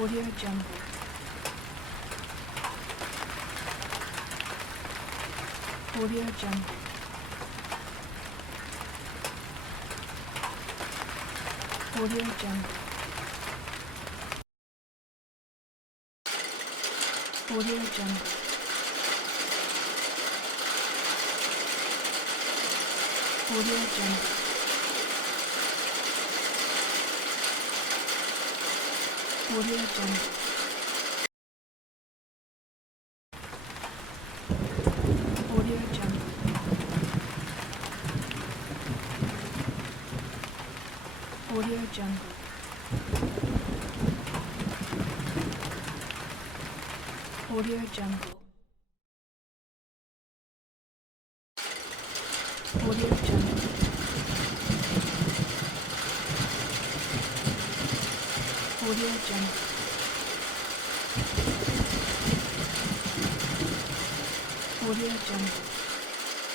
Audio Jungle. Audio Jungle. Audio Jungle. Audio Jungle. Audio Jungle. Audio Jungle. Audio Jungle. Audio Jungle. Audio Jungle. Audio Jungle. Audio Jungle. Audio Jungle.